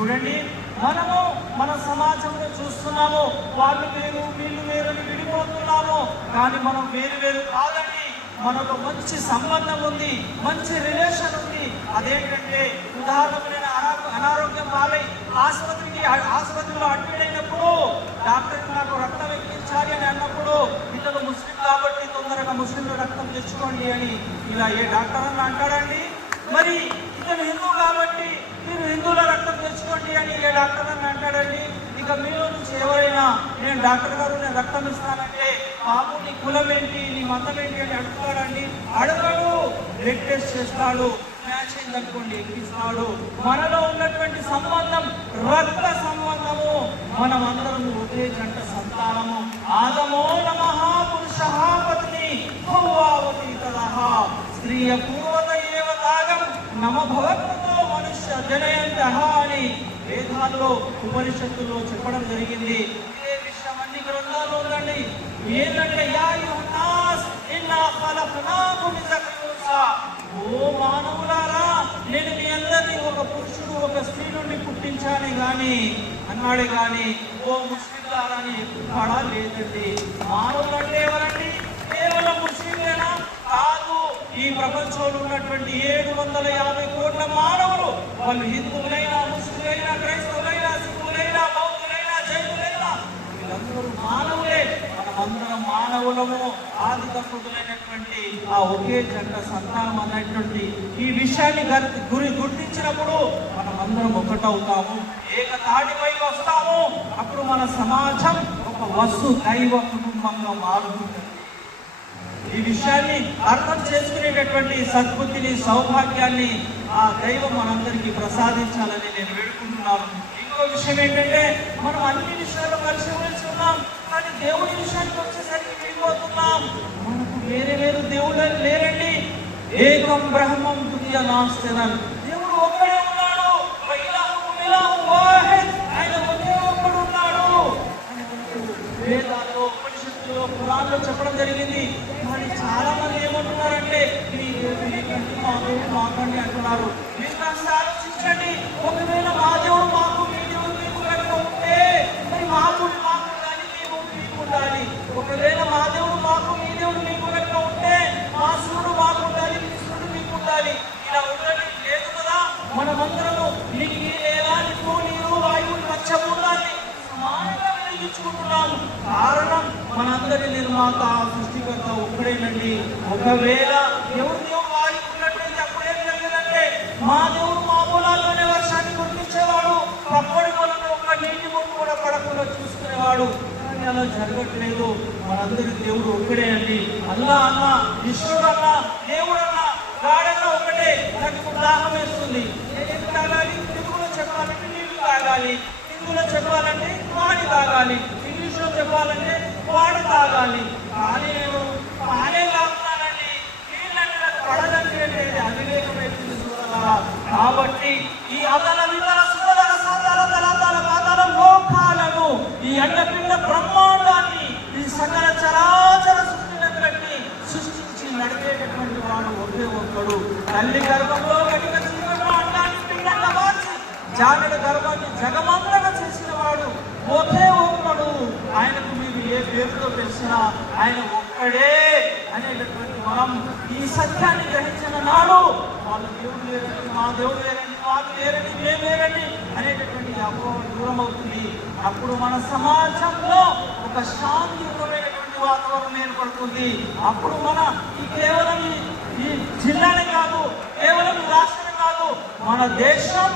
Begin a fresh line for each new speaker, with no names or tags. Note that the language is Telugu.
చూడండి. మనము మన సమాజంలో చూస్తున్నాము వాళ్ళు వేరు వీళ్ళు వేరు అని విడిపోతున్నాము. కానీ మనం వేరు వేరు కాదండి. మనకు మంచి సంబంధం ఉంది మంచి రిలేషన్ ఉంది. అదేంటంటే ఉదాహరణకు నేను అనా- అనారోగ్యం బాలై ఆసుపత్రికి ఆసుపత్రిలో అడ్మిట్ అయినప్పుడు డాక్టర్ నాకు రక్తం ఎక్కించాలి అని అన్నప్పుడు ఇతను ముస్లిం కాబట్టి తొందరగా ముస్లింలు రక్తం తెచ్చుకోండి అని ఇలా ఏ డాక్టర్ అని అంటాడండి. మరి ఇతను హిందూ కాబట్టి మీరు హిందువుల రక్తం తెచ్చుకోండి అని ఏ డాక్టర్ అని అంటాడండి? ఇక మీలో నుంచి ఎవరైనా నేను డాక్టర్ గారు నేను రక్తం ఇస్తానంటే బాబు నీ కులం ఏంటి నీ మతం ఏంటి అని అడుగుతాడండి. అడగడు. బ్లడ్ టెస్ట్ చేస్తాడు. మ్యాచ్ అయింది అనుకోండి ఎక్కిస్తాడు. మనలో ఉన్నటువంటి సంబంధం రక్త సంబంధము. మనం అందరం ఒకే జంట సంతానము. ఆదమో నమః పురుష పత్ని స్త్రీయ పూర్వత ఏవ తాగం నమ మనుష్య అని వేదాల్లో ఉపనిషత్తుల్లో చెప్పడం జరిగింది. ఇదే విషయం అన్ని గ్రంథాల్లో ఉందండి? ఏంటంటే యా యునాస్ ఇన్నా ఖలఖనాకుం మిన్ ఓ మానవులారా నేను మీ అందరినీ ఒక పురుషుడు ఒక స్త్రీ నుండి పుట్టించానే గాని అన్నాడే గాని ఓ ముస్లింలారా అని ఎక్కడా లేదండి. మానవులు అంటే ఎవరండి? కేవలం ముస్లింలేనా? కాదు ఈ ప్రపంచంలో ఉన్నటువంటి ఏడు వందల యాభై కోట్ల మానవులు వాళ్ళు హిందువులైనా ముస్లింలైనా క్రైస్తవులైనా సిక్కులైనా బౌద్ధులైనా జైనులైనా వీళ్ళందరూ మానవులే. మనమందరం మానవులము. ఆది దంపతులైనటువంటి ఆ ఒకే జంట సంతానం అన్నటువంటి ఈ విషయాన్ని గర్- గురి గుర్తించినప్పుడు మనమందరం ఒకటవుతాము. ఏక వస్తాము. అప్పుడు మన సమాజం ఒక వస్తు దైవ కుటుంబంగా మారుతుంది. ఈ విషయాన్ని అర్థం చేసుకునేటటువంటి సద్బుద్ధిని సౌభాగ్యాన్ని ఆ దైవం మనందరికీ ప్రసాదించాలని నేను వేడుకుంటున్నాను. ఇంకో విషయం ఏంటంటే మనం అన్ని విషయాలు కలిసి ఉన్నాం కానీ దేవుడి విషయానికి వచ్చేసరికి వెళ్ళిపోతున్నాం. మనకు వేరే వేరు దేవుడు లేరండి. ఏకం బ్రహ్మం తుల్య నాస్తనన్ దేవుడు ఒక్కడే ఉన్నాడు ఇలాహు ఇలాహు వాహిద్ ఆయన ఒకే ఒక్కడు ఉన్నాడు అని మనకు వేదాల్లో ఉపనిషత్తులో పురాణంలో చెప్పడం జరిగింది మరి చాలా మంది ఏమంటున్నారంటే మీ దేవుడు నీకంటే మా దేవుడు మాకండి అంటున్నారు? మీరు ఆలోచించండి. ఒకవేళ మా దేవుడు మాకు మీ దేవుడు మీకు కనుక ఉంటే మరి మాకు మాకు ఉండాలి మేము మీకు ఉండాలి. ఒకవేళ మా దేవుడు మాకు మీ దేవుడు మీకు కనుక ఉంటే మా సూర్యుడు మాకు ఉండాలి మీ సూర్యుడు మీకు ఉండాలి. ఇలా ఉండడం లేదు కదా. మనమందరము నీకు లేదా నీకు నీరు వాయువు వచ్చము సమానంగా వెలిగించుకుంటున్నాము. కారణం మనందరి నిర్మాత సృష్టికర్త ఒక్కడేనండి. ఒకవేళ ఎవరు కానీ జరగట్లేదు మనందరి దేవుడు ఒక్కడే అండి. అల్లా అన్న ఈశ్వరుడు అన్న దేవుడు అన్న గాడన్న ఒక్కటే. మనకు దాహం వేస్తుంది. నేను తాగాలి? తెలుగులో చెప్పాలంటే నీళ్ళు తాగాలి. హిందులో చెప్పాలంటే పాడి తాగాలి. ఇంగ్లీష్లో చెప్పాలంటే వాడు తాగాలి. కానీ మార్చి జానుడ గర్భాన్ని జగమంతగా చేసిన వాడు ఒకే ఒక్కడు ఆయనకు మీరు ఏ పేరుతో పిలిచినా ఆయన ఒక్కడే అనేటటువంటి మనం ఈ సత్యాన్ని గ్రహించిన నాడు వాళ్ళు దేవుడు లేరని మా దేవుడు లేరని వాళ్ళు లేరని మేము లేరని అనేటటువంటి అపోహ దూరం అవుతుంది అప్పుడు మన సమాజంలో ఒక శాంతియుతమైనటువంటి వాతావరణం ఏర్పడుతుంది. అప్పుడు మన ఈ కేవలం ఈ- జిల్లానే కాదు కేవలం రాష్ట్రం కాదు మన దేశం